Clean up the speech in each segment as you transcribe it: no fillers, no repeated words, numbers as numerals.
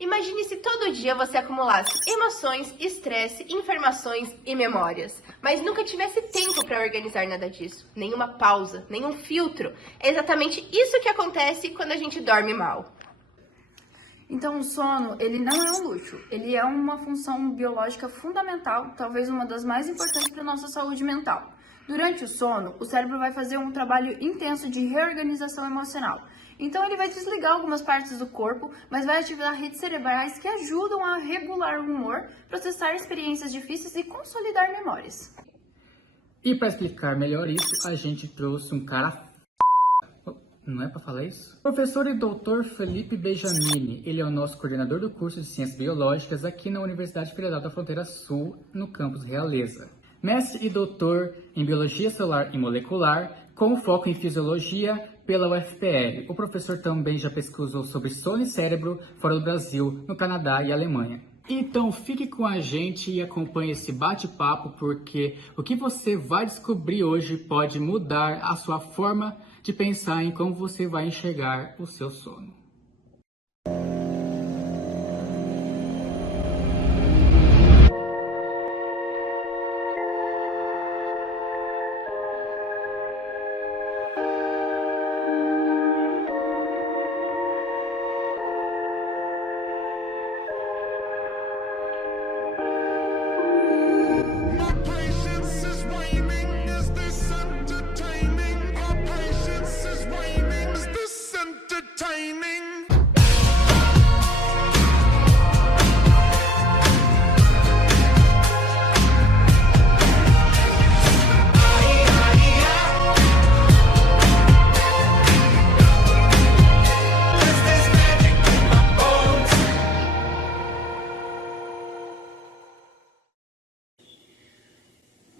Imagine se todo dia você acumulasse emoções, estresse, informações e memórias, mas nunca tivesse tempo para organizar nada disso, nenhuma pausa, nenhum filtro. É exatamente isso que acontece quando a gente dorme mal. Então, o sono, ele não é um luxo, ele é uma função biológica fundamental, talvez uma das mais importantes para a nossa saúde mental. Durante o sono, o cérebro vai fazer um trabalho intenso de reorganização emocional. Então, ele vai desligar algumas partes do corpo, mas vai ativar redes cerebrais que ajudam a regular o humor, processar experiências difíceis e consolidar memórias. E para explicar melhor isso, a gente trouxe um cara... Não é para falar isso? Professor e doutor Felipe Benjamini. Ele é o nosso coordenador do curso de Ciências Biológicas aqui na Universidade Federal da Fronteira Sul, no campus Realeza. Mestre e doutor em Biologia Celular e Molecular, com foco em Fisiologia pela UFPR. O professor também já pesquisou sobre sono e cérebro fora do Brasil, no Canadá e Alemanha. Então fique com a gente e acompanhe esse bate-papo, porque o que você vai descobrir hoje pode mudar a sua forma de pensar em como você vai enxergar o seu sono.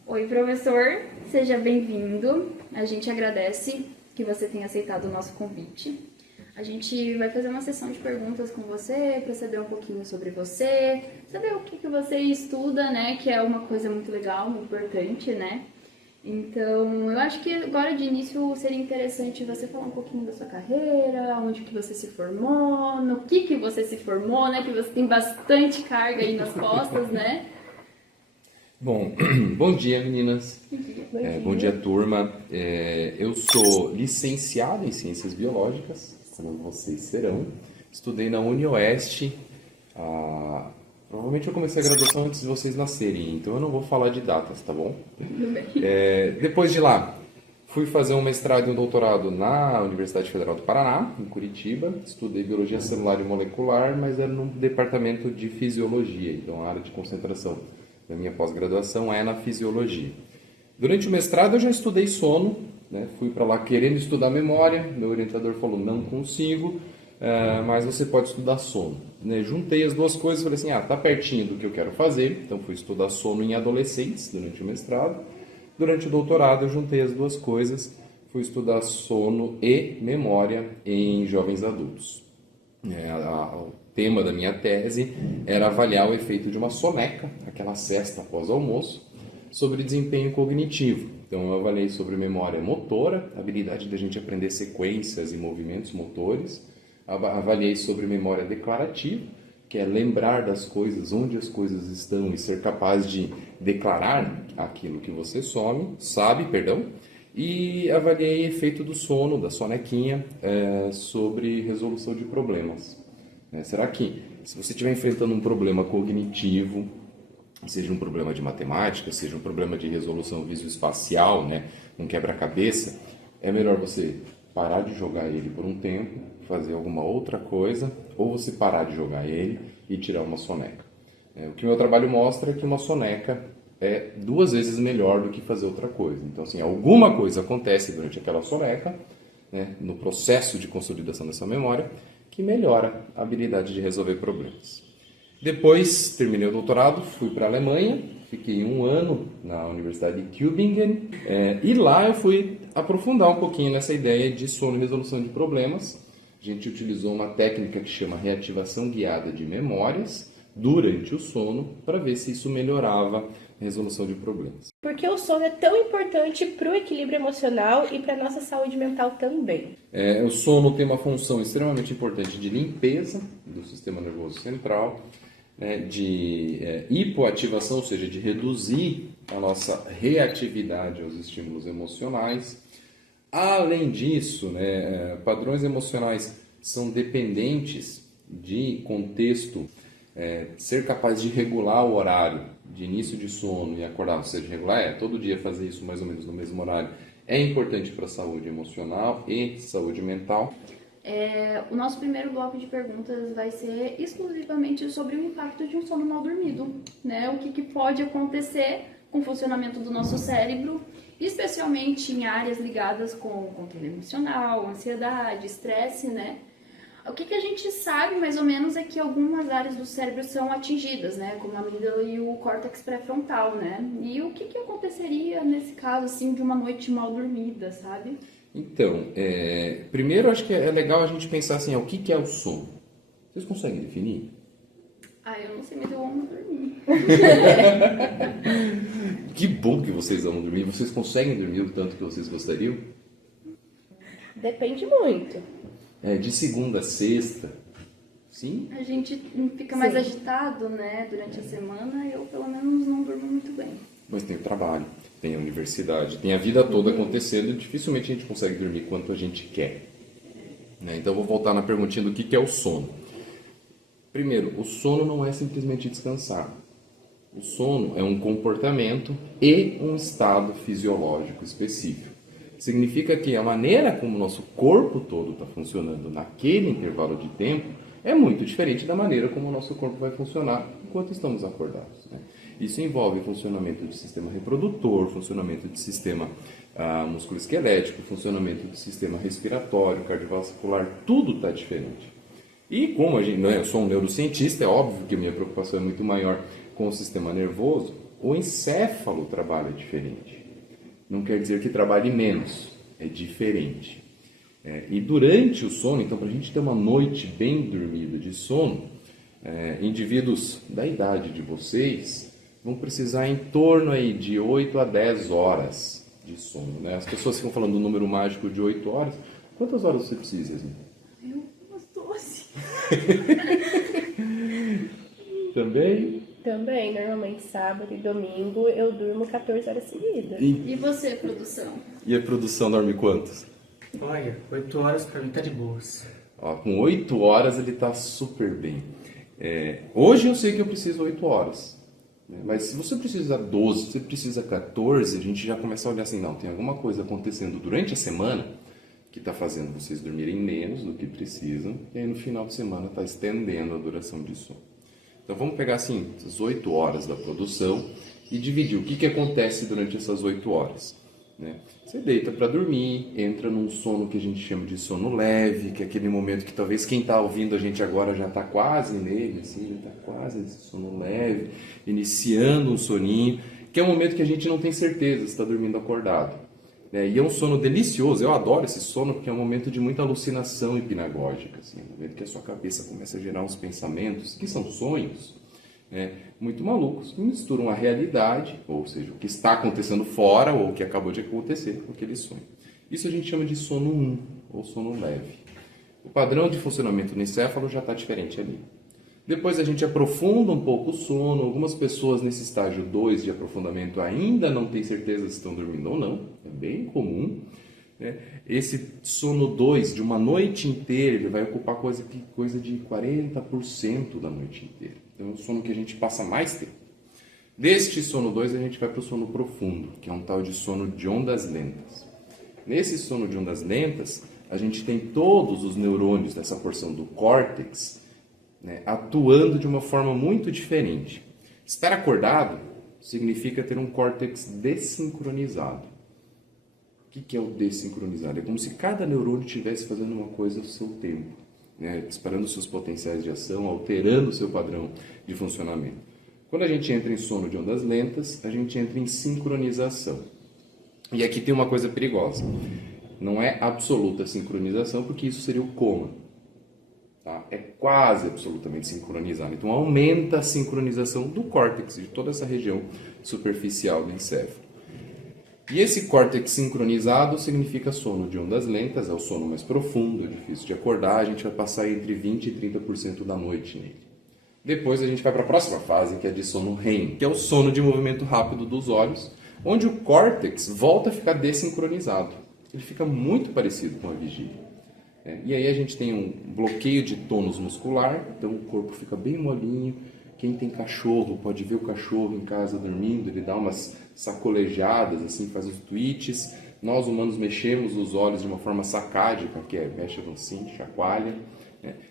Oi, professor, seja bem-vindo. A gente agradece que você tenha aceitado o nosso convite. A gente vai fazer uma sessão de perguntas com você, para saber um pouquinho sobre você, saber o que você estuda, né, que é uma coisa muito legal, muito importante, né? Então, eu acho que agora de início seria interessante você falar um pouquinho da sua carreira, onde que você se formou, no que você se formou, né, que você tem bastante carga aí nas costas, né? Bom, bom dia meninas, bom dia turma. Eu sou licenciado em Ciências Biológicas, como vocês serão. Estudei na UniOeste, provavelmente eu comecei a graduação antes de vocês nascerem, então eu não vou falar de datas, tá bom? Tudo bem. Depois de lá, fui fazer um mestrado e um doutorado na Universidade Federal do Paraná, em Curitiba. Estudei Biologia Celular e Molecular, mas era no departamento de Fisiologia, então a área de concentração da minha pós-graduação é na Fisiologia. Durante o mestrado eu já estudei sono, né? Fui para lá querendo estudar memória, meu orientador falou, não consigo, mas você pode estudar sono. Né? Juntei as duas coisas e falei assim, tá pertinho do que eu quero fazer, então fui estudar sono em adolescentes durante o mestrado. Durante o doutorado eu juntei as duas coisas, fui estudar sono e memória em jovens adultos. O tema da minha tese era avaliar o efeito de uma soneca, aquela sesta após almoço, sobre desempenho cognitivo. Então eu avaliei sobre memória motora, a habilidade da gente aprender sequências e movimentos motores. Avaliei sobre memória declarativa, que é lembrar das coisas, onde as coisas estão e ser capaz de declarar aquilo que você sabe. E avaliei efeito do sono, da sonequinha, sobre resolução de problemas. Será que, se você estiver enfrentando um problema cognitivo, seja um problema de matemática, seja um problema de resolução visoespacial, né, um quebra-cabeça, é melhor você parar de jogar ele por um tempo, fazer alguma outra coisa, ou você parar de jogar ele e tirar uma soneca. O que meu trabalho mostra é que uma soneca é 2 vezes melhor do que fazer outra coisa. Então, assim, alguma coisa acontece durante aquela soneca, né, no processo de consolidação dessa memória, que melhora a habilidade de resolver problemas. Depois, terminei o doutorado, fui para a Alemanha, fiquei 1 ano na Universidade de Tübingen, e lá eu fui aprofundar um pouquinho nessa ideia de sono e resolução de problemas. A gente utilizou uma técnica que chama reativação guiada de memórias, durante o sono para ver se isso melhorava a resolução de problemas. Porque o sono é tão importante para o equilíbrio emocional e para nossa saúde mental também. O sono tem uma função extremamente importante de limpeza do sistema nervoso central, de hipoativação, ou seja, de reduzir a nossa reatividade aos estímulos emocionais. Além disso, padrões emocionais são dependentes de contexto, ser capaz de regular o horário de início de sono e acordar, ou seja, regular todo dia fazer isso mais ou menos no mesmo horário, é importante para a saúde emocional e saúde mental. O nosso primeiro bloco de perguntas vai ser exclusivamente sobre o impacto de um sono mal dormido, né? O que pode acontecer com o funcionamento do nosso cérebro, especialmente em áreas ligadas com controle emocional, ansiedade, estresse, né? O que a gente sabe, mais ou menos, é que algumas áreas do cérebro são atingidas, né? Como a amígdala e o córtex pré-frontal, né? E o que aconteceria nesse caso, assim, de uma noite mal dormida, sabe? Então, primeiro acho que é legal a gente pensar assim, o que é o sono? Vocês conseguem definir? Eu não sei, mas eu amo dormir. Que bom que vocês amam dormir. Vocês conseguem dormir o tanto que vocês gostariam? Depende muito. De segunda a sexta, sim? A gente fica mais agitado, né, durante a semana. Eu, pelo menos, não durmo muito bem. Mas tem o trabalho, tem a universidade, tem a vida toda acontecendo e dificilmente a gente consegue dormir quanto a gente quer. Então eu vou voltar na perguntinha do que é o sono. Primeiro, o sono não é simplesmente descansar. O sono é um comportamento e um estado fisiológico específico. Significa que a maneira como o nosso corpo todo está funcionando naquele intervalo de tempo é muito diferente da maneira como o nosso corpo vai funcionar enquanto estamos acordados. Isso envolve funcionamento do sistema reprodutor, funcionamento do sistema musculoesquelético, funcionamento do sistema respiratório, cardiovascular, tudo está diferente. E como eu sou um neurocientista, é óbvio que a minha preocupação é muito maior com o sistema nervoso, o encéfalo trabalha diferente. Não quer dizer que trabalhe menos, é diferente. E durante o sono, então, para a gente ter uma noite bem dormida de sono, indivíduos da idade de vocês vão precisar em torno aí de 8 a 10 horas de sono. As pessoas ficam falando do número mágico de 8 horas. Quantas horas você precisa, Yasmin? Umas 12. Também, normalmente sábado e domingo eu durmo 14 horas seguidas. E você, produção? E a produção dorme quantas? Olha, 8 horas pra mim tá de boas. Com 8 horas ele está super bem. Hoje eu sei que eu preciso 8 horas. Mas se você precisa 12, se você precisa 14, a gente já começa a olhar assim, não, tem alguma coisa acontecendo durante a semana que está fazendo vocês dormirem menos do que precisam, e aí no final de semana está estendendo a duração de sono. Então vamos pegar assim, as 8 horas da produção e dividir o que acontece durante essas 8 horas. Você deita para dormir, entra num sono que a gente chama de sono leve, que é aquele momento que talvez quem está ouvindo a gente agora já está quase nele, assim, já está quase nesse sono leve, iniciando um soninho, que é um momento que a gente não tem certeza se está dormindo acordado. E é um sono delicioso, eu adoro esse sono porque é um momento de muita alucinação hipnagógica, assim, um momento que a sua cabeça começa a gerar uns pensamentos, que são sonhos, muito malucos, que misturam a realidade, ou seja, o que está acontecendo fora ou o que acabou de acontecer com aquele sonho. Isso a gente chama de sono 1, ou sono leve. O padrão de funcionamento no encéfalo já está diferente ali. Depois a gente aprofunda um pouco o sono. Algumas pessoas nesse estágio 2 de aprofundamento ainda não têm certeza se estão dormindo ou não. É bem comum. Esse sono 2 de uma noite inteira, ele vai ocupar coisa de 40% da noite inteira. Então é um sono que a gente passa mais tempo. Deste sono 2 a gente vai para o sono profundo, que é um tal de sono de ondas lentas. Nesse sono de ondas lentas, a gente tem todos os neurônios dessa porção do córtex atuando de uma forma muito diferente. Estar acordado significa ter um córtex desincronizado. O que é o desincronizado? É como se cada neurônio estivesse fazendo uma coisa ao seu tempo, disparando seus potenciais de ação, alterando o seu padrão de funcionamento. Quando a gente entra em sono de ondas lentas, a gente entra em sincronização. E aqui tem uma coisa perigosa. Não é absoluta sincronização, porque isso seria o coma. Tá? É quase absolutamente sincronizado. Então aumenta a sincronização do córtex, de toda essa região superficial do encéfalo. E esse córtex sincronizado significa sono de ondas lentas, é o sono mais profundo, é difícil de acordar, a gente vai passar entre 20% e 30% da noite nele. Depois a gente vai para a próxima fase, que é de sono REM, que é o sono de movimento rápido dos olhos, onde o córtex volta a ficar desincronizado. Ele fica muito parecido com a vigília. E aí a gente tem um bloqueio de tônus muscular, então o corpo fica bem molinho. Quem tem cachorro pode ver o cachorro em casa dormindo, ele dá umas sacolejadas, assim, faz os tweets. Nós humanos mexemos os olhos de uma forma sacádica, que é mexe assim, chacoalha.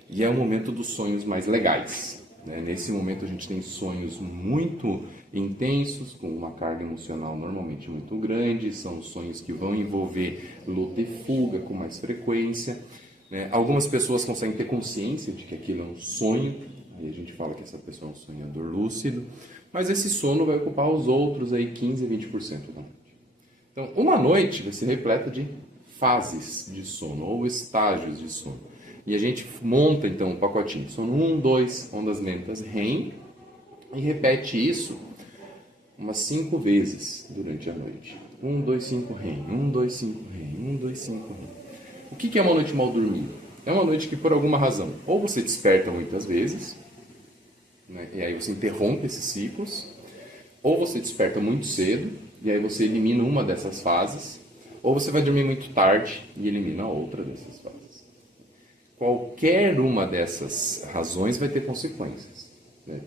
E é o momento dos sonhos mais legais. Nesse momento a gente tem sonhos muito intensos, com uma carga emocional normalmente muito grande, são sonhos que vão envolver luta e fuga com mais frequência. Algumas pessoas conseguem ter consciência de que aquilo é um sonho, aí a gente fala que essa pessoa é um sonhador lúcido, mas esse sono vai ocupar os outros aí 15 a 20% da noite. Então, uma noite vai ser repleta de fases de sono ou estágios de sono. E a gente monta então um pacotinho, sono 1, 2, ondas lentas, REM, e repete isso umas 5 vezes durante a noite. 1, 2, 5, REM, 1, 2, 5, REM, 1, 2, 5, REM. O que é uma noite mal dormida? É uma noite que, por alguma razão, ou você desperta muitas vezes, e aí você interrompe esses ciclos, ou você desperta muito cedo, e aí você elimina uma dessas fases, ou você vai dormir muito tarde e elimina outra dessas fases. Qualquer uma dessas razões vai ter consequências,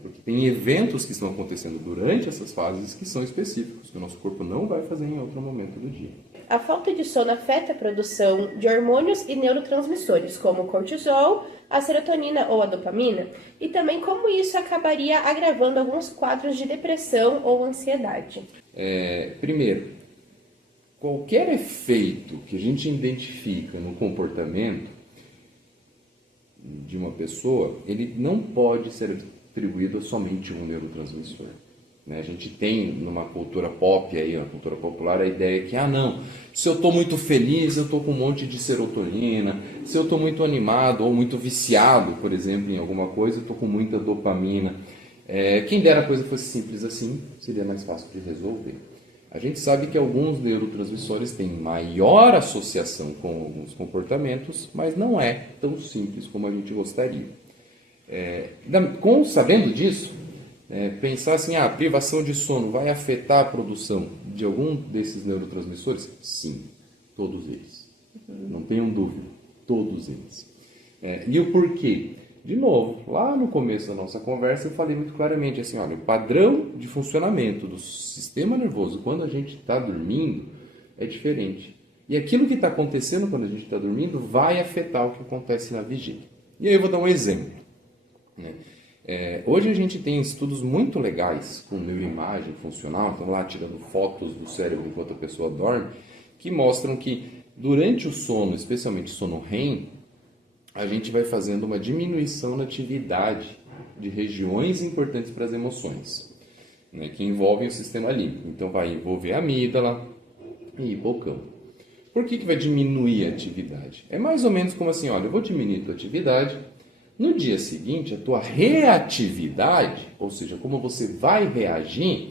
porque tem eventos que estão acontecendo durante essas fases que são específicos, que o nosso corpo não vai fazer em outro momento do dia. A falta de sono afeta a produção de hormônios e neurotransmissores, como o cortisol, a serotonina ou a dopamina, e também como isso acabaria agravando alguns quadros de depressão ou ansiedade. Primeiro, qualquer efeito que a gente identifica no comportamento de uma pessoa, ele não pode ser atribuído a somente um neurotransmissor. A gente tem numa cultura pop, aí, na cultura popular, a ideia que, não, se eu estou muito feliz, eu estou com um monte de serotonina, se eu estou muito animado ou muito viciado, por exemplo, em alguma coisa, eu estou com muita dopamina. Quem dera a coisa fosse simples assim, seria mais fácil de resolver. A gente sabe que alguns neurotransmissores têm maior associação com alguns comportamentos, mas não é tão simples como a gente gostaria. Sabendo disso, pensar assim, a privação de sono vai afetar a produção de algum desses neurotransmissores? Sim, todos eles. Não tenham dúvida, todos eles. E o porquê? De novo, lá no começo da nossa conversa eu falei muito claramente assim, olha, o padrão de funcionamento do sistema nervoso quando a gente está dormindo é diferente. E aquilo que está acontecendo quando a gente está dormindo vai afetar o que acontece na vigília. E aí eu vou dar um exemplo. Hoje a gente tem estudos muito legais com neuroimagem funcional, estão lá tirando fotos do cérebro enquanto a pessoa dorme, que mostram que durante o sono, especialmente sono REM, a gente vai fazendo uma diminuição na atividade de regiões importantes para as emoções, que envolvem o sistema límbico. Então vai envolver a amígdala e hipocampo. Por que vai diminuir a atividade? É mais ou menos como assim, olha, eu vou diminuir a tua atividade, no dia seguinte a tua reatividade, ou seja, como você vai reagir,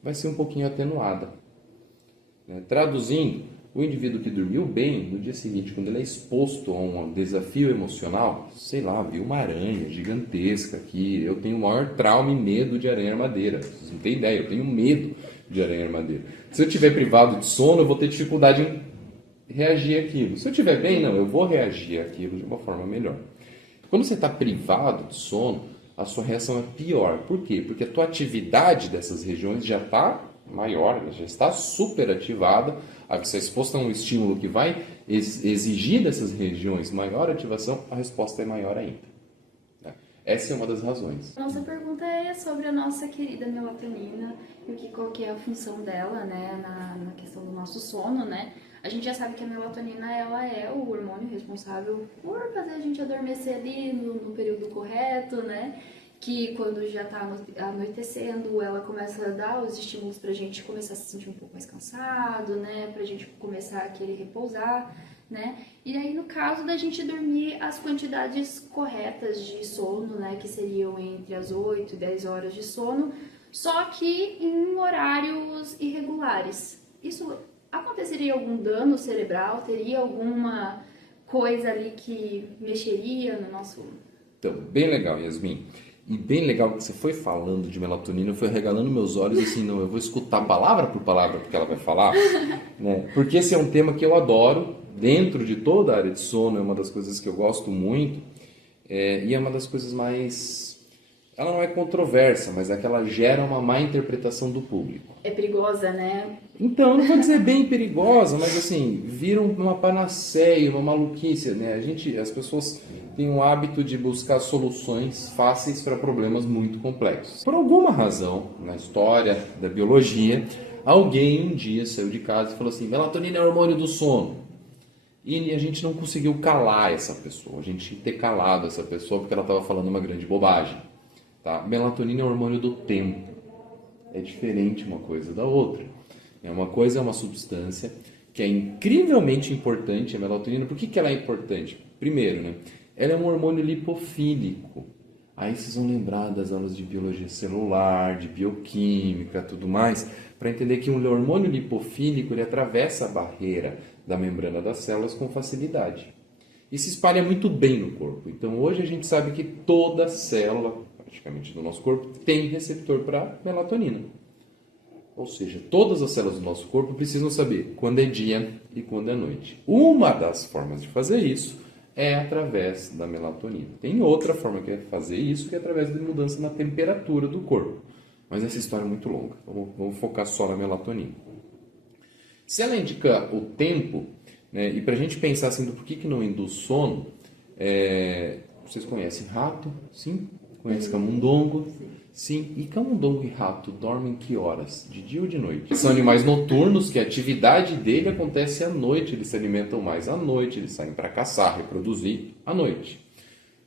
vai ser um pouquinho atenuada. Traduzindo, o indivíduo que dormiu bem, no dia seguinte, quando ele é exposto a um desafio emocional, sei lá, viu uma aranha gigantesca aqui, eu tenho o maior trauma e medo de aranha-armadeira. Vocês não têm ideia, eu tenho medo de aranha-armadeira. Se eu estiver privado de sono, eu vou ter dificuldade em reagir àquilo. Se eu estiver bem, não, eu vou reagir àquilo de uma forma melhor. Quando você está privado de sono, a sua reação é pior. Por quê? Porque a tua atividade dessas regiões já está maior, já está superativada, a você é exposto a um estímulo que vai exigir dessas regiões maior ativação, a resposta é maior ainda. Essa é uma das razões. Nossa pergunta é sobre a nossa querida melatonina e qual que é a função dela, na questão do nosso sono, A gente já sabe que a melatonina, ela é o hormônio responsável por fazer a gente adormecer ali no período correto, Que quando já está anoitecendo, ela começa a dar os estímulos para a gente começar a se sentir um pouco mais cansado, para a gente começar a querer repousar. né? E aí, no caso da gente dormir as quantidades corretas de sono, né? Que seriam entre as 8 e 10 horas de sono, só que em horários irregulares. Isso aconteceria algum dano cerebral? Teria alguma coisa ali que mexeria no nosso... Então, bem legal, Yasmin. E bem legal que você foi falando de melatonina, foi regalando meus olhos assim, não, eu vou escutar palavra por palavra porque ela vai falar, né? Porque esse é um tema que eu adoro, dentro de toda a área de sono, é uma das coisas que eu gosto muito, e é uma das coisas mais... Ela não é controversa, mas é que ela gera uma má interpretação do público. É perigosa, né? Então, eu não vou dizer bem perigosa, mas assim, vira uma panaceia, uma maluquice, né? As pessoas têm o hábito de buscar soluções fáceis para problemas muito complexos. Por alguma razão, na história da biologia, alguém um dia saiu de casa e falou assim, melatonina é hormônio do sono. E a gente não conseguiu calar essa pessoa, a gente tinha que ter calado essa pessoa porque ela estava falando uma grande bobagem. Tá? Melatonina é o hormônio do tempo. É diferente uma coisa da outra. Uma coisa é uma substância que é incrivelmente importante, a melatonina. Por que ela é importante? Primeiro, né? Ela é um hormônio lipofílico. Aí vocês vão lembrar das aulas de biologia celular, de bioquímica, tudo mais, para entender que um hormônio lipofílico ele atravessa a barreira da membrana das células com facilidade. E se espalha muito bem no corpo. Então hoje a gente sabe que toda célula, praticamente do nosso corpo, tem receptor para melatonina. Ou seja, todas as células do nosso corpo precisam saber quando é dia e quando é noite. Uma das formas de fazer isso é através da melatonina. Tem outra forma que é fazer isso, que é através da mudança na temperatura do corpo. Mas essa história é muito longa. Vamos focar só na melatonina. Se ela indica o tempo, né, e para a gente pensar assim do porquê que não induz sono, vocês conhecem rato? Sim? Conhece camundongo? Sim. E camundongo e rato dormem que horas? De dia ou de noite? São animais noturnos que a atividade dele acontece à noite. Eles se alimentam mais à noite, eles saem para caçar, reproduzir à noite.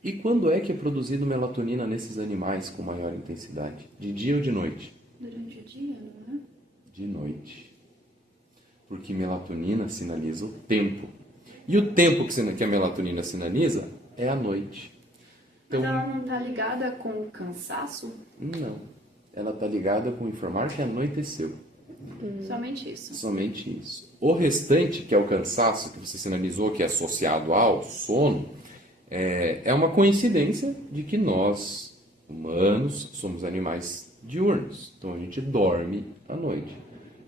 E quando é que é produzido melatonina nesses animais com maior intensidade? De dia ou de noite? Durante o dia, não é? De noite. Porque melatonina sinaliza o tempo. E o tempo que a melatonina sinaliza é a noite. Mas ela não está ligada com o cansaço? Não. Ela está ligada com informar que anoiteceu. Somente isso. Somente isso. O restante, que é o cansaço que você sinalizou, que é associado ao sono, é uma coincidência de que nós, humanos, somos animais diurnos. Então a gente dorme à noite.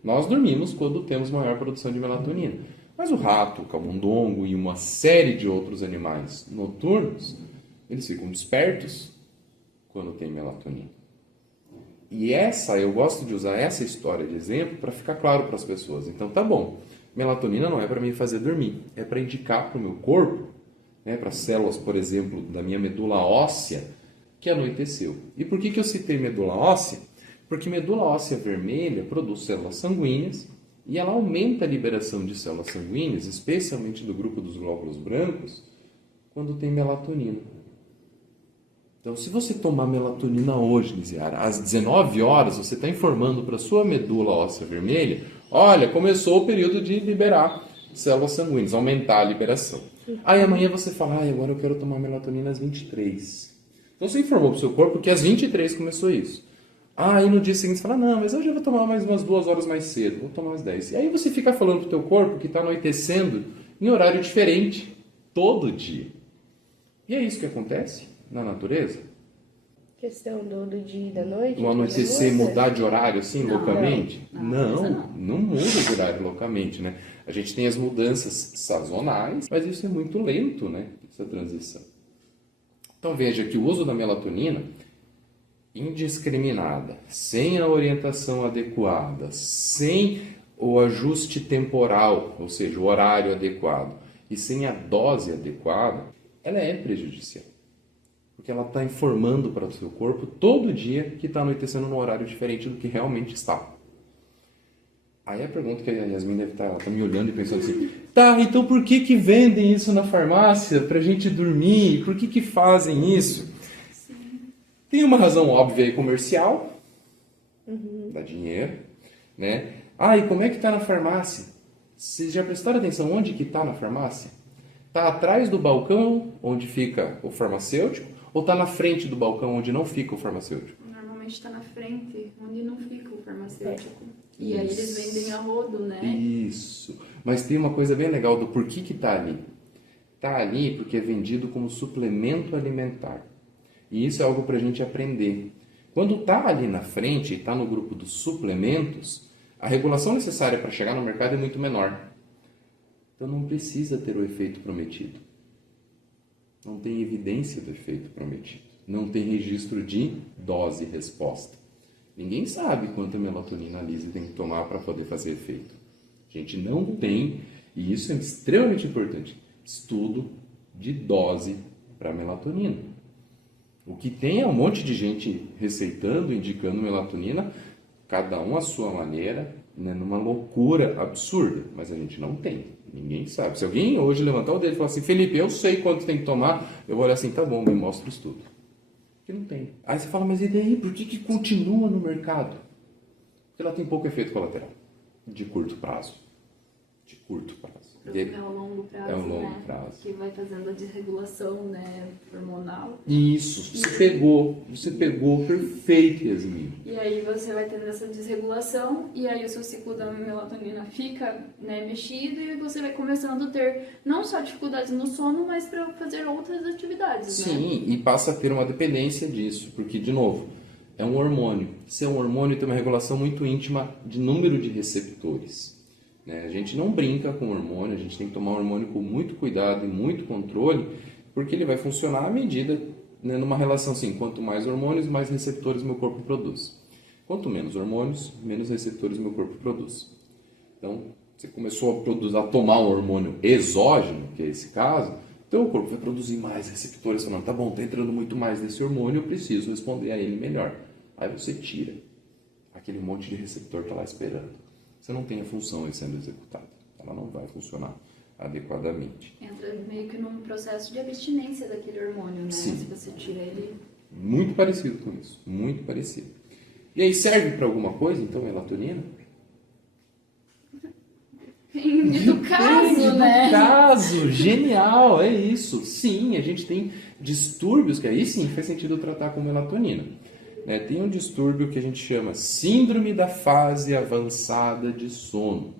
Nós dormimos quando temos maior produção de melatonina. Mas o rato, o camundongo e uma série de outros animais noturnos, eles ficam despertos quando tem melatonina. E eu gosto de usar essa história de exemplo para ficar claro para as pessoas. Então tá bom, melatonina não é para me fazer dormir, é para indicar para o meu corpo, né, para as células, por exemplo, da minha medula óssea, que anoiteceu. E por que eu citei medula óssea? Porque medula óssea vermelha produz células sanguíneas e ela aumenta a liberação de células sanguíneas, especialmente do grupo dos glóbulos brancos, quando tem melatonina. Então, se você tomar melatonina hoje, Liziara, às 19 horas, você está informando para a sua medula óssea vermelha, olha, começou o período de liberar células sanguíneas, aumentar a liberação. Aí amanhã você fala, agora eu quero tomar melatonina às 23. Então, você informou para o seu corpo que às 23 começou isso. Aí no dia seguinte você fala, não, mas hoje eu vou tomar mais umas 2 horas mais cedo, vou tomar às 10. E aí você fica falando para o teu corpo que está anoitecendo em horário diferente, todo dia. E é isso que acontece na natureza? Questão do dia e da noite? O anoitecer mudar de horário assim, Não, localmente? não Muda de horário localmente, né? A gente tem as mudanças sazonais, mas isso é muito lento, né? Essa transição. Então veja que o uso da melatonina indiscriminada, sem a orientação adequada, sem o ajuste temporal, ou seja, o horário adequado, e sem a dose adequada, ela é prejudicial. Porque ela está informando para o seu corpo todo dia que está anoitecendo num horário diferente do que realmente está. Aí a pergunta que a Yasmin deve estar me olhando e pensando assim, tá, então por que vendem isso na farmácia para a gente dormir? Por que fazem isso? Sim. Tem uma razão óbvia e comercial, dá dinheiro, né? E como é que está na farmácia? Vocês já prestaram atenção onde que está na farmácia? Está atrás do balcão onde fica o farmacêutico ou está na frente do balcão onde não fica o farmacêutico? Normalmente está na frente, onde não fica o farmacêutico. E aí Isso. eles vendem a rodo, né? Isso. Mas tem uma coisa bem legal do porquê que está ali. Está ali porque é vendido como suplemento alimentar. E isso é algo para a gente aprender. Quando está ali na frente e está no grupo dos suplementos, a regulação necessária para chegar no mercado é muito menor. Então não precisa ter o efeito prometido. Não tem evidência do efeito prometido. Não tem registro de dose e resposta. Ninguém sabe quanta melatonina a Lise tem que tomar para poder fazer efeito. A gente não tem, e isso é extremamente importante, estudo de dose para melatonina. O que tem é um monte de gente receitando, indicando melatonina, cada um à sua maneira, né, numa loucura absurda, mas a gente não tem. Ninguém sabe. Se alguém hoje levantar o dedo e falar assim, Felipe, eu sei quanto tem que tomar, eu vou olhar assim, tá bom, me mostra o estudo. Que não tem. Aí você fala, mas e daí? Por que continua no mercado? Porque ela tem pouco efeito colateral. De curto prazo. De curto prazo. É o longo prazo, É um longo né? prazo. Que vai fazendo a desregulação, né, hormonal. Isso, você pegou perfeito, Yasmin. E aí você vai tendo essa desregulação, e aí o seu ciclo da melatonina fica, né, mexido, e você vai começando a ter não só dificuldades no sono, mas para fazer outras atividades, né? Sim, e passa a ter uma dependência disso, porque, de novo, é um hormônio. Se é um hormônio, tem uma regulação muito íntima de número de receptores. Né? A gente não brinca com hormônio, a gente tem que tomar o hormônio com muito cuidado e muito controle, porque ele vai funcionar à medida, né, numa relação assim, quanto mais hormônios, mais receptores meu corpo produz. Quanto menos hormônios, menos receptores meu corpo produz. Então, você começou a tomar um hormônio exógeno, que é esse caso, então o corpo vai produzir mais receptores, falando, tá bom, tá entrando muito mais desse hormônio, eu preciso responder a ele melhor. Aí você tira. Aquele monte de receptor está lá esperando. Você não tem a função sendo executada. Ela não vai funcionar adequadamente. Entra meio que num processo de abstinência daquele hormônio, né? Sim. Se você tira ele... Muito parecido com isso. Muito parecido. E aí serve para alguma coisa, então, melatonina? Depende do caso, né? Caso, genial, é isso. Sim, a gente tem distúrbios que aí sim faz sentido tratar com melatonina. Tem um distúrbio que a gente chama síndrome da fase avançada de sono.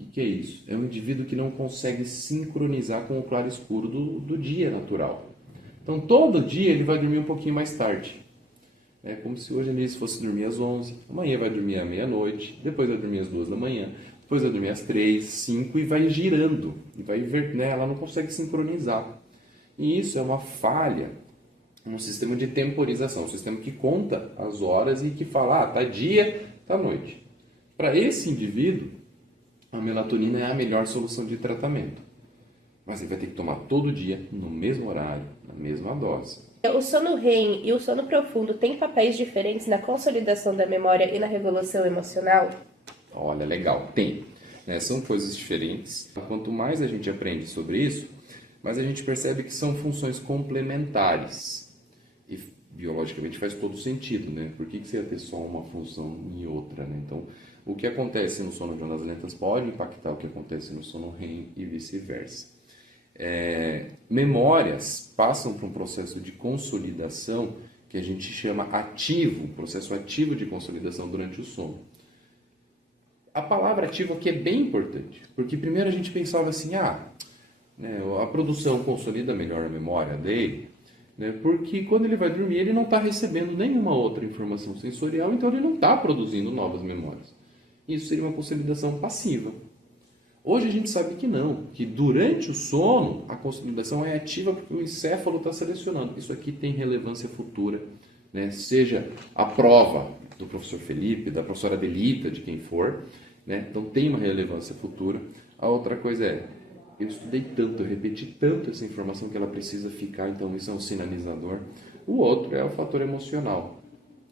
O que é isso? É um indivíduo que não consegue sincronizar com o claro escuro do dia natural. Então, todo dia ele vai dormir um pouquinho mais tarde. É como se hoje ele fosse dormir às 11, amanhã vai dormir à meia-noite, depois vai dormir às 2 da manhã, depois vai dormir às 3, 5 e vai girando. E vai ver, né? Ela não consegue sincronizar. E isso é uma falha um sistema de temporização, um sistema que conta as horas e que fala, tá dia, tá noite. Para esse indivíduo, a melatonina é a melhor solução de tratamento. Mas ele vai ter que tomar todo dia, no mesmo horário, na mesma dose. O sono REM e o sono profundo têm papéis diferentes na consolidação da memória e na regulação emocional? Olha, legal, tem. São coisas diferentes. Quanto mais a gente aprende sobre isso, mais a gente percebe que são funções complementares. E biologicamente faz todo sentido, né? Por que você ia ter só uma função e outra, né? Então, o que acontece no sono de ondas lentas pode impactar o que acontece no sono REM e vice-versa. Memórias passam por um processo de consolidação que a gente chama ativo, um processo ativo de consolidação durante o sono. A palavra ativo aqui é bem importante, porque primeiro a gente pensava assim, a produção consolida melhor a memória dele, porque quando ele vai dormir ele não está recebendo nenhuma outra informação sensorial, então ele não está produzindo novas memórias. Isso seria uma consolidação passiva. Hoje a gente sabe que não, que durante o sono a consolidação é ativa porque o encéfalo está selecionando. Isso aqui tem relevância futura, seja a prova do professor Felipe, da professora Adelita, de quem for, então tem uma relevância futura. A outra coisa é, eu estudei tanto, eu repeti tanto essa informação que ela precisa ficar, então isso é um sinalizador. O outro é o fator emocional.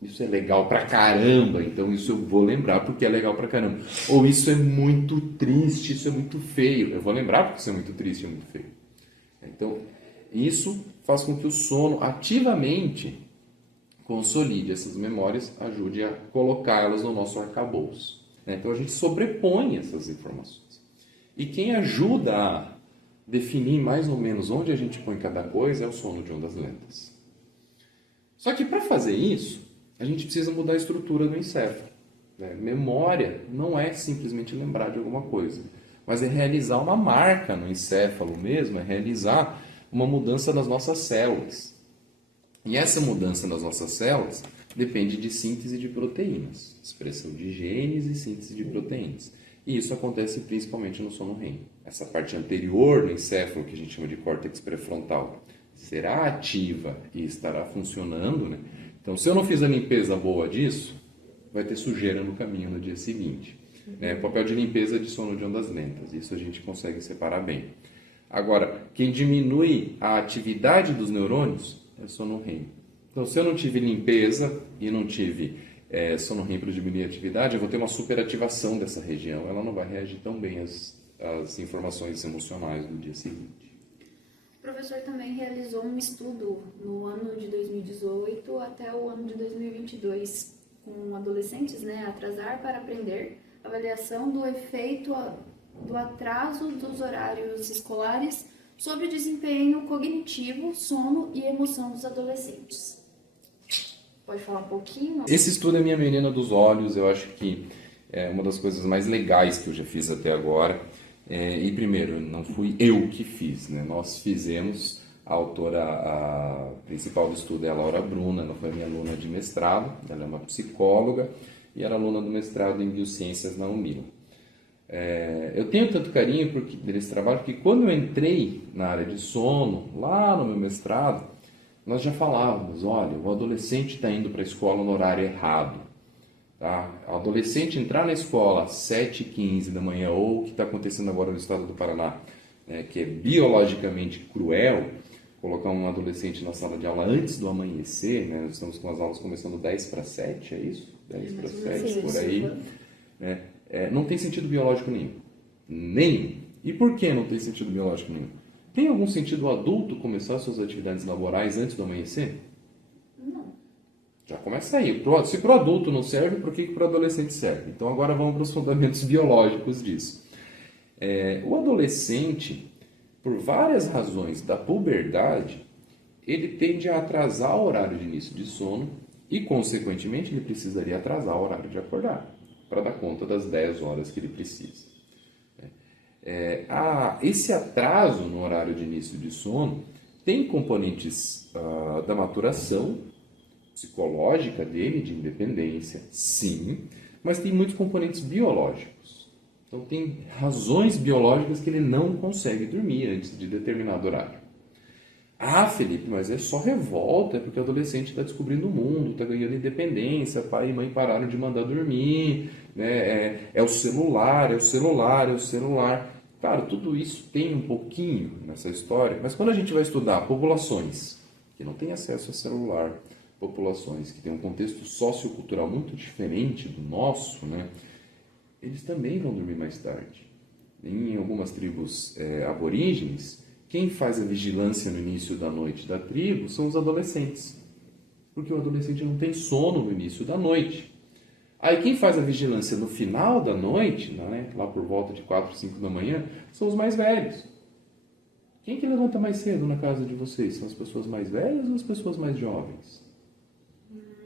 Isso é legal pra caramba, então isso eu vou lembrar porque é legal pra caramba. Ou isso é muito triste, isso é muito feio. Eu vou lembrar porque isso é muito triste e muito feio. Então, isso faz com que o sono ativamente consolide essas memórias, ajude a colocá-las no nosso arcabouço. Então, a gente sobrepõe essas informações. E quem ajuda a definir mais ou menos onde a gente põe cada coisa é o sono de ondas lentas. Só que para fazer isso, a gente precisa mudar a estrutura do encéfalo. Memória não é simplesmente lembrar de alguma coisa, mas é realizar uma marca no encéfalo mesmo, é realizar uma mudança nas nossas células. E essa mudança nas nossas células depende de síntese de proteínas, expressão de genes e síntese de proteínas. E isso acontece principalmente no sono REM. Essa parte anterior do encéfalo, que a gente chama de córtex pré-frontal, será ativa e estará funcionando, né? Então, se eu não fiz a limpeza boa disso, vai ter sujeira no caminho no dia seguinte. Papel de limpeza de sono de ondas lentas, isso a gente consegue separar bem. Agora, quem diminui a atividade dos neurônios é sono REM. Então, se eu não tive limpeza e não tive sono REM para diminuir a atividade, eu vou ter uma superativação dessa região. Ela não vai reagir tão bem às informações emocionais no dia seguinte. O professor também realizou um estudo no ano de 2018 até o ano de 2022 com adolescentes, atrasar para aprender, avaliação do efeito do atraso dos horários escolares sobre o desempenho cognitivo, sono e emoção dos adolescentes. Pode falar um pouquinho? Esse estudo é minha menina dos olhos, eu acho que é uma das coisas mais legais que eu já fiz até agora. E primeiro, não fui eu que fiz, nós fizemos, a autora a principal do estudo é a Laura Bruna, ela foi minha aluna de mestrado, ela é uma psicóloga e era aluna do mestrado em biociências na Unila. Eu tenho tanto carinho desse trabalho, porque quando eu entrei na área de sono, lá no meu mestrado, nós já falávamos, olha, o adolescente está indo para a escola no horário errado. Tá? O adolescente entrar na escola às 7h15 da manhã, ou o que está acontecendo agora no estado do Paraná, que é biologicamente cruel, colocar um adolescente na sala de aula antes do amanhecer, nós estamos com as aulas começando 10 para 7, é isso? 10 para 7, por aí. Não tem sentido biológico nenhum. Nenhum. E por que não tem sentido biológico nenhum? Tem algum sentido o adulto começar suas atividades laborais antes do amanhecer? Não. Já começa aí. Se para o adulto não serve, por que para o adolescente serve? Então agora vamos para os fundamentos biológicos disso. O adolescente, por várias razões da puberdade, ele tende a atrasar o horário de início de sono e, consequentemente, ele precisaria atrasar o horário de acordar para dar conta das 10 horas que ele precisa. Esse atraso no horário de início de sono tem componentes da maturação psicológica dele, de independência, sim, mas tem muitos componentes biológicos. Então, tem razões biológicas que ele não consegue dormir antes de determinado horário. Felipe, mas é só revolta, é porque o adolescente está descobrindo o mundo, está ganhando independência, pai e mãe pararam de mandar dormir, é o celular, é o celular, é o celular. Claro, tudo isso tem um pouquinho nessa história, mas quando a gente vai estudar populações que não têm acesso a celular, populações que têm um contexto sociocultural muito diferente do nosso, eles também vão dormir mais tarde. Em algumas tribos aborígenes, quem faz a vigilância no início da noite da tribo são os adolescentes, porque o adolescente não tem sono no início da noite. Aí quem faz a vigilância no final da noite, lá por volta de 4, 5 da manhã, são os mais velhos. Quem que levanta mais cedo na casa de vocês? São as pessoas mais velhas ou as pessoas mais jovens?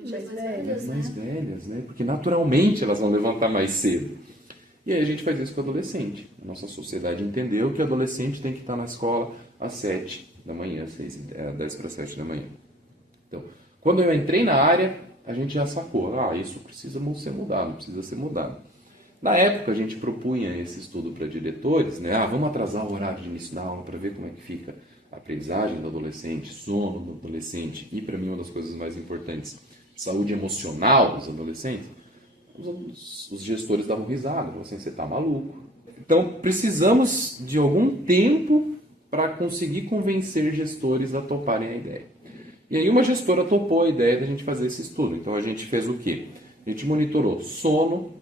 Mais velhas, Mais velhas, Porque naturalmente elas vão levantar mais cedo. E aí a gente faz isso com o adolescente. A nossa sociedade entendeu que o adolescente tem que estar na escola às 7 da manhã, 10 para 7 da manhã. Então, quando eu entrei na área, a gente já sacou, isso precisa ser mudado, precisa ser mudado. Na época, a gente propunha esse estudo para diretores, vamos atrasar o horário de início da aula para ver como é que fica a aprendizagem do adolescente, sono do adolescente e, para mim, uma das coisas mais importantes, saúde emocional dos adolescentes. Os gestores davam risada, falavam assim, você está maluco. Então, precisamos de algum tempo para conseguir convencer gestores a toparem a ideia. E aí uma gestora topou a ideia de a gente fazer esse estudo. Então, a gente fez o quê? A gente monitorou sono,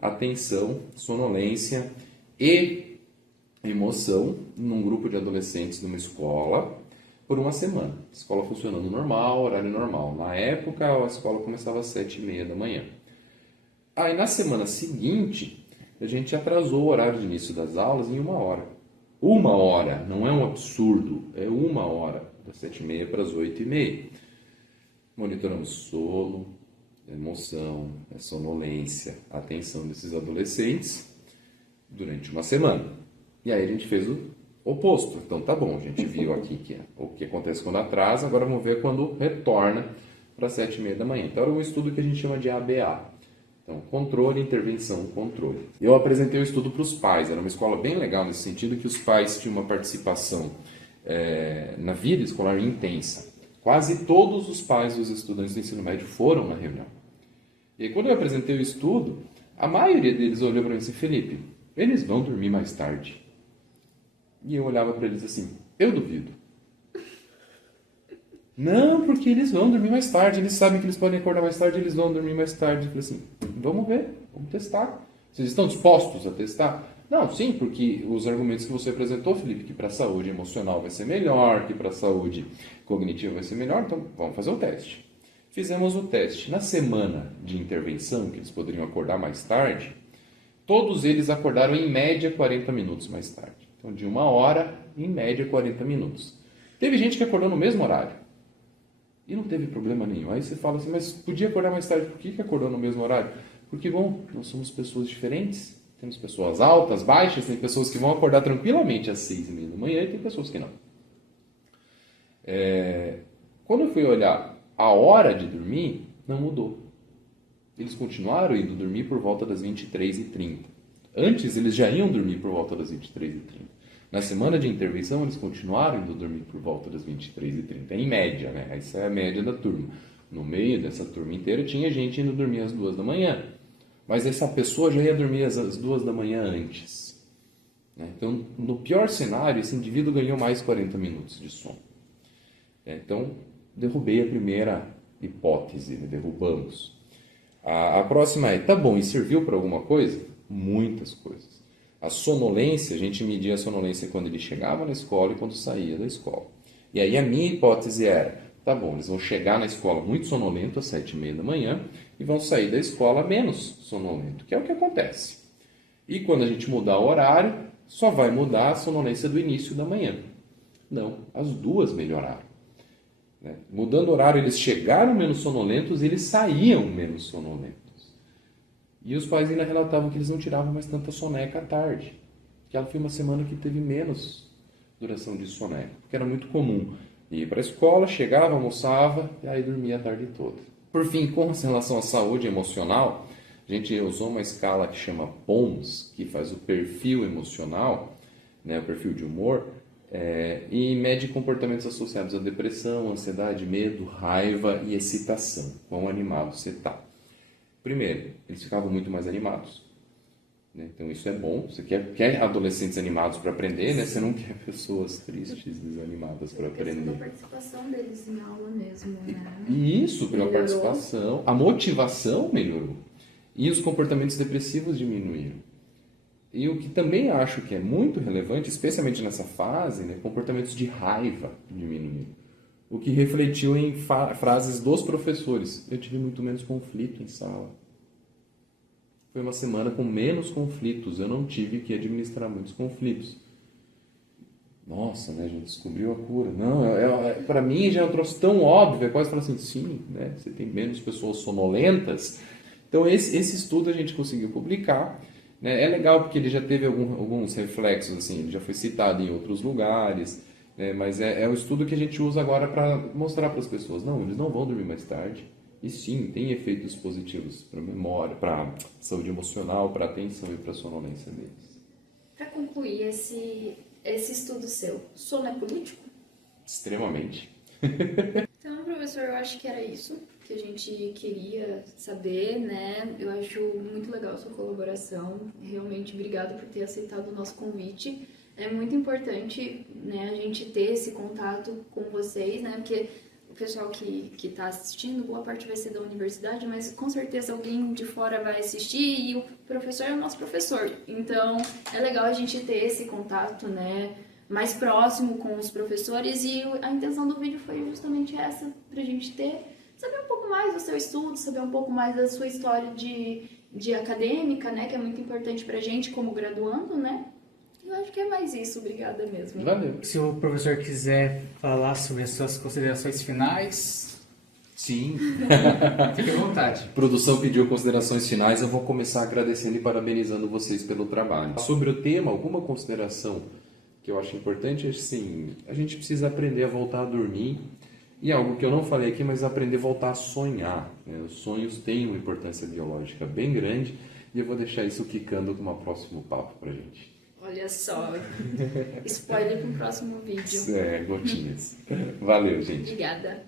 atenção, sonolência e emoção num grupo de adolescentes numa escola por uma semana. Escola funcionando normal, horário normal. Na época, a escola começava às 7h30 da manhã. Aí, na semana seguinte, a gente atrasou o horário de início das aulas em 1 hora. 1 hora, não é um absurdo, é 1 hora, das 7h30 para as 8h30. Monitoramos sono, emoção, sonolência, atenção desses adolescentes durante uma semana. E aí a gente fez o oposto. Então tá bom, a gente viu aqui o que acontece quando atrasa, agora vamos ver quando retorna para as 7h30 da manhã. Então era um estudo que a gente chama de ABA. Então, controle, intervenção, controle. Eu apresentei o estudo para os pais, era uma escola bem legal nesse sentido, que os pais tinham uma participação na vida escolar intensa. Quase todos os pais dos estudantes do ensino médio foram na reunião. E aí, quando eu apresentei o estudo, a maioria deles olhou para mim assim, Felipe, eles vão dormir mais tarde. E eu olhava para eles assim, eu duvido. Não, porque eles vão dormir mais tarde, eles sabem que eles podem acordar mais tarde, eles vão dormir mais tarde. Eu falei assim, vamos ver, vamos testar. Vocês estão dispostos a testar? Não, sim, porque os argumentos que você apresentou, Felipe, que para a saúde emocional vai ser melhor, que para a saúde cognitiva vai ser melhor, então vamos fazer o teste. Fizemos o teste. Na semana de intervenção, que eles poderiam acordar mais tarde, todos eles acordaram em média 40 minutos mais tarde. Então, de 1 hora, em média 40 minutos. Teve gente que acordou no mesmo horário. E não teve problema nenhum. Aí você fala assim, mas podia acordar mais tarde, por que acordou no mesmo horário? Porque, bom, nós somos pessoas diferentes, temos pessoas altas, baixas, tem pessoas que vão acordar tranquilamente às 6h30 da manhã e tem pessoas que não. Quando eu fui olhar a hora de dormir, não mudou. Eles continuaram indo dormir por volta das 23h30. Antes, eles já iam dormir por volta das 23h30. Na semana de intervenção, eles continuaram indo dormir por volta das 23h30, em média, né? Essa é a média da turma. No meio dessa turma inteira, tinha gente indo dormir às 2 da manhã. Mas essa pessoa já ia dormir às 2 da manhã antes. Né? Então, no pior cenário, esse indivíduo ganhou mais 40 minutos de sono. Então, derrubei a primeira hipótese, né? Derrubamos. A próxima é, tá bom, e serviu para alguma coisa? Muitas coisas. A sonolência, a gente media a sonolência quando ele chegava na escola e quando saía da escola. E aí a minha hipótese era, tá bom, eles vão chegar na escola muito sonolento às 7h30 da manhã e vão sair da escola menos sonolento, que é o que acontece. E quando a gente mudar o horário, só vai mudar a sonolência do início da manhã. Não, as duas melhoraram. Né? Mudando o horário, eles chegaram menos sonolentos e eles saíam menos sonolentos. E os pais ainda relatavam que eles não tiravam mais tanta soneca à tarde. Que ela foi uma semana que teve menos duração de soneca. Porque era muito comum ir para a escola, chegava, almoçava e aí dormia a tarde toda. Por fim, com relação à saúde emocional, a gente usou uma escala que chama POMS, que faz o perfil emocional, né, o perfil de humor, e mede comportamentos associados à depressão, ansiedade, medo, raiva e excitação. Quão animado você está. Primeiro, eles ficavam muito mais animados. Né? Então isso é bom. Você quer adolescentes animados para aprender, né? Você não quer pessoas tristes, desanimadas para aprender. A participação deles em aula mesmo, né? E isso, pela participação. A motivação melhorou. E os comportamentos depressivos diminuíram. E o que também acho que é muito relevante, especialmente nessa fase, né? Comportamentos de raiva diminuíram. O que refletiu em frases dos professores. Eu tive muito menos conflito em sala. Foi uma semana com menos conflitos. Eu não tive que administrar muitos conflitos. Nossa, né? A gente descobriu a cura. Não, para mim já é um troço tão óbvio. É quase falar assim, sim, né? Você tem menos pessoas sonolentas. Então esse estudo a gente conseguiu publicar. Né? É legal porque ele já teve alguns reflexos, assim. Ele já foi citado em outros lugares. Mas é o estudo que a gente usa agora para mostrar para as pessoas. Não, eles não vão dormir mais tarde. E sim, tem efeitos positivos para a memória, para a saúde emocional, para a atenção e para a sonolência deles. Para concluir esse estudo seu, sono é político? Extremamente. Então, professor, eu acho que era isso que a gente queria saber, né? Eu acho muito legal a sua colaboração. Realmente, obrigada por ter aceitado o nosso convite. É muito importante, né, a gente ter esse contato com vocês, né? Porque o pessoal que está assistindo, boa parte vai ser da universidade, mas com certeza alguém de fora vai assistir e o professor é o nosso professor. Então, é legal a gente ter esse contato, né, mais próximo com os professores e a intenção do vídeo foi justamente essa, pra gente saber um pouco mais do seu estudo, saber um pouco mais da sua história de de acadêmica, né? Que é muito importante pra gente como graduando, né? Eu acho que é mais isso. Obrigada mesmo. Valeu. Se o professor quiser falar sobre as suas considerações finais, Sim. fique à vontade. A produção pediu considerações finais, eu vou começar agradecendo e parabenizando vocês pelo trabalho. Sobre o tema, alguma consideração que eu acho importante é assim, a gente precisa aprender a voltar a dormir. E algo que eu não falei aqui, mas aprender a voltar a sonhar, né? Os sonhos têm uma importância biológica bem grande e eu vou deixar isso quicando com um próximo papo pra gente. Olha só. Spoiler pro próximo vídeo. Gotinhas. Valeu, gente. Obrigada.